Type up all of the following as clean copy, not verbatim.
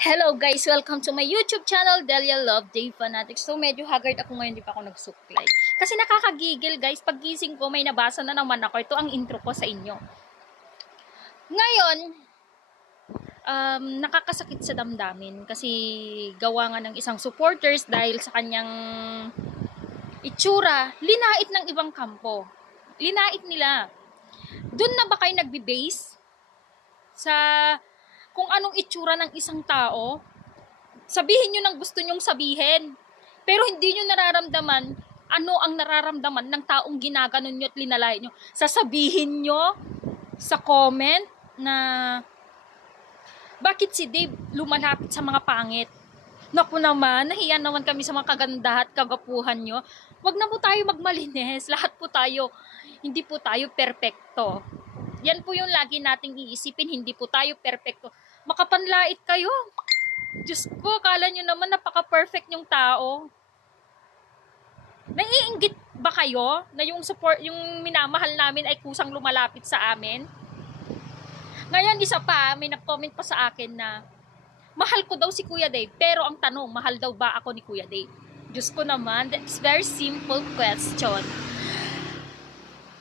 Hello guys! Welcome to my YouTube channel, Delia Love Day Fanatics. So medyo haggard ako ngayon, di pa ako nagsuklay. Kasi nakakagigil guys, pag gising ko may nabasa na naman ako. Ito ang intro ko sa inyo. Ngayon, nakakasakit sa damdamin kasi gawa nga ng isang supporters dahil sa kanyang itsura, linait ng ibang kampo. Linait nila. Doon na ba kayo nagbe-base sa kung anong itsura ng isang tao? Sabihin nyo ng gusto nyong sabihin. Pero hindi nyo nararamdaman ano ang nararamdaman ng taong ginaganon nyo at linalay nyo. Sasabihin nyo sa comment na bakit si Dave lumalapit sa mga pangit? Naku naman, nahiya naman kami sa mga kaganda at kagapuhan nyo. Wag na po tayo magmalinis. Lahat po tayo, hindi po tayo perpekto. Yan po yung lagi nating iisipin, hindi po tayo perpekto. Makapanlait kayo. Diyos ko, kala nyo naman napaka-perfect yung tao. Naiinggit ba kayo na yung support, yung minamahal namin ay kusang lumalapit sa amin? Ngayon, isa pa, may nag-comment pa sa akin na mahal ko daw si Kuya Dave, pero ang tanong, mahal daw ba ako ni Kuya Dave? Diyos ko naman, that's very simple question.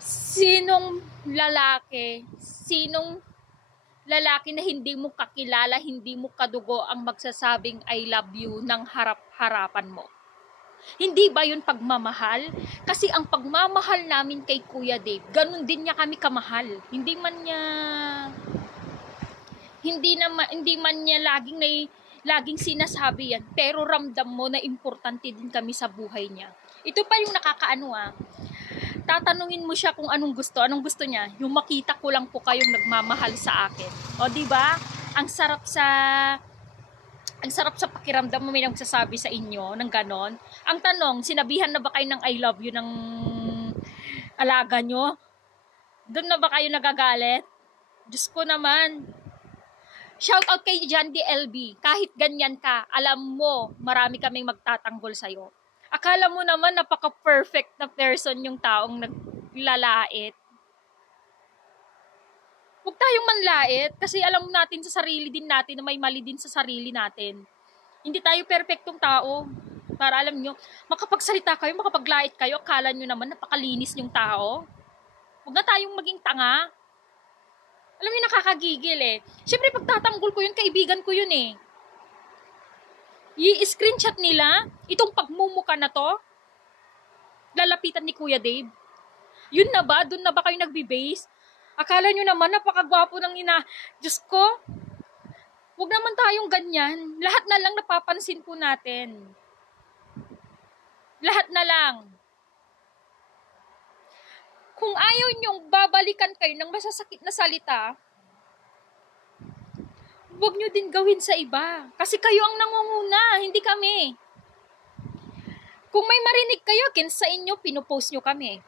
Sinong lalaki na hindi mo kakilala, hindi mo kadugo ang magsasabing I love you ng harap-harapan mo? Hindi ba yun pagmamahal? Kasi ang pagmamahal namin kay Kuya Dave, ganun din niya kami kamahal. Hindi man niya laging sinasabi yan, pero ramdam mo na importante din kami sa buhay niya. Ito pa yung nakakaano tatanungin mo siya kung anong gusto niya. Yung makita ko lang po kayong nagmamahal sa akin. O di ba? Ang sarap sa pakiramdam mo may nagsasabi sa inyo ng ganon. Ang tanong, sinabihan na ba kayo ng I love you ng alaga nyo? Doon na ba kayo nagagalit? Diyos ko naman. Shout out kay John DLB. Kahit ganyan ka, alam mo, marami kaming magtatanggol sa'yo. Akala mo naman napaka-perfect na person yung taong naglalait. Huwag tayong manlait kasi alam natin sa sarili din natin na may mali din sa sarili natin. Hindi tayo perfectong tao. Para alam nyo, makapagsalita kayo, makapaglait kayo, akala nyo naman napakalinis yung tao. Huwag na tayong maging tanga. Alam nyo, nakakagigil eh. Siyempre, pagtatanggol ko yun, kaibigan ko yun eh. I-screenshot nila, itong pagmumuka na to, lalapitan ni Kuya Dave. Yun na ba? Doon na ba kayo nagbe-base? Akala nyo naman, napakagwapo ng ina. Diyos ko, huwag naman tayong ganyan. Lahat na lang napapansin po natin. Lahat na lang. Kung ayaw nyong babalikan kayo ng masasakit na salita, huwag nyo din gawin sa iba. Kasi kayo ang nangunguna, hindi kami. Kung may marinig kayo, sa inyo, pinupost nyo kami.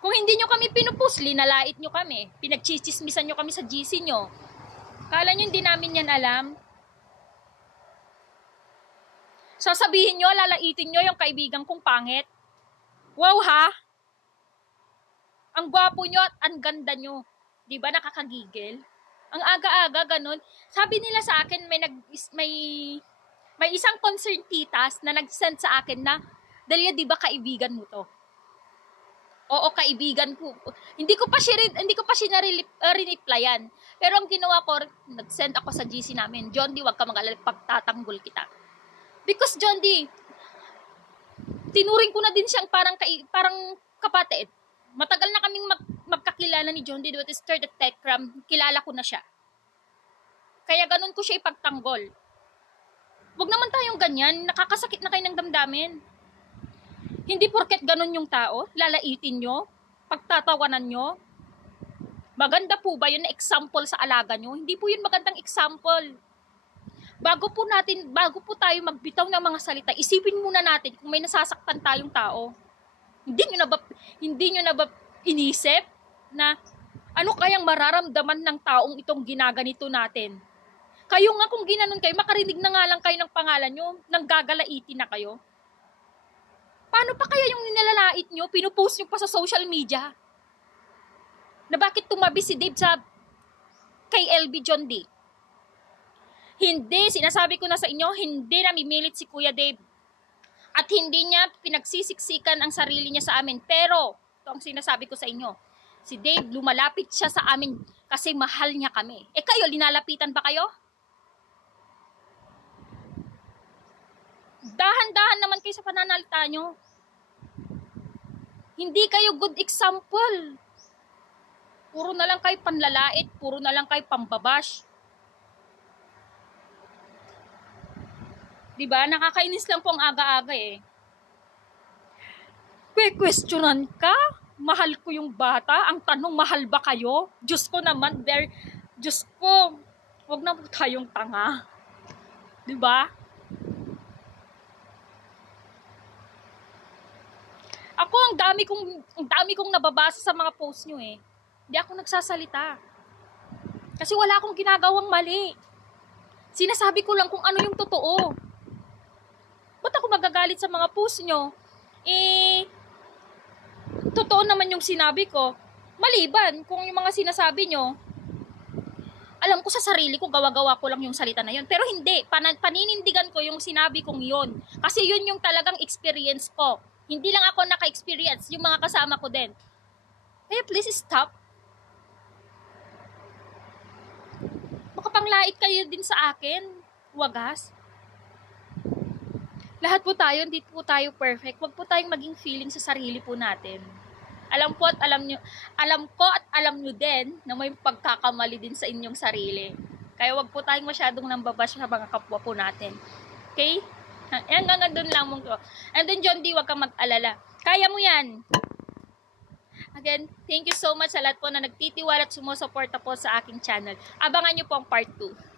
Kung hindi nyo kami pinupost, linalait nyo kami. Pinagchichismisan nyo kami sa GC nyo. Kala nyo hindi namin yan alam? Sasabihin nyo, lalaitin nyo yung kaibigan kong pangit. Wow ha? Ang gwapo nyo at ang ganda nyo. Diba nakakagigil? Ang aga-aga, ganun. Sabi nila sa akin, may isang concerned titas na nag-send sa akin na, Dalia, di ba kaibigan mo to? Oo, kaibigan ko. Hindi ko pa siya replyan. Pero ang ginawa ko, nag-send ako sa GC namin, John D, wag ka mag-alala, pagtatanggol kita. Because John D, tinuring ko na din siyang parang kapatid. Matagal na kaming magkakilala ni John D. What is third at Techram, kilala ko na siya. Kaya ganun ko siya ipagtanggol. Huwag naman tayong ganyan, nakakasakit na kayo ng damdamin. Hindi porket ganun yung tao, lalaitin nyo, pagtatawanan nyo. Maganda po ba yun na example sa alaga nyo? Hindi po yun magandang example. Bago po tayo magbitaw ng mga salita, isipin muna natin kung may nasasaktan tayong tao. Hindi nyo na ba inisip na ano kayang mararamdaman ng taong itong ginaganito natin? Kayo nga kung ginanon kayo, makarinig na nga lang kayo ng pangalan nyo, nang gagalaitin na kayo. Paano pa kaya yung nilalait nyo, pinupost nyo pa sa social media? Na bakit tumabi si Dave sa kay LB John D? Hindi, sinasabi ko na sa inyo, hindi namimilit si Kuya Dave. At hindi niya pinagsisiksikan ang sarili niya sa amin. Pero, ito ang sinasabi ko sa inyo, si Dave, lumalapit siya sa amin kasi mahal niya kami. Eh kayo, linalapitan ba kayo? Dahan-dahan naman kayo sa pananalita nyo. Hindi kayo good example. Puro na lang kayo panlalait, puro na lang kayo pambabash. Diba? Nakakainis lang po ang aga-aga eh. Questionan ka? Mahal ko yung bata? Ang tanong, mahal ba kayo? Diyos ko naman, Diyos ko, wag na po tayong tanga. Diba? Ako, ang dami kong nababasa sa mga post nyo eh. Hindi ako nagsasalita. Kasi wala akong ginagawang mali. Sinasabi ko lang kung ano yung totoo. Ba't ako magagalit sa mga post nyo? Totoo naman yung sinabi ko. Maliban kung yung mga sinasabi nyo, alam ko sa sarili ko, gawa-gawa ko lang yung salita na yun. Pero hindi, paninindigan ko yung sinabi kong yun. Kasi yun yung talagang experience ko. Hindi lang ako naka-experience, yung mga kasama ko din. Eh, please stop. Makapanglait kayo din sa akin. Wagas. Lahat po tayo, hindi po tayo perfect. Huwag po tayong maging feeling sa sarili po natin. Alam ko at alam nyo din na may pagkakamali din sa inyong sarili. Kaya wag po tayong masyadong nambabash sa mga kapwa po natin. Okay? Hanggang doon lang mong ko. And then John D, wag kang mag-alala. Kaya mo yan. Again, thank you so much sa lahat po na nagtitiwala at sumusuporta po sa aking channel. Abangan nyo po ang part 2.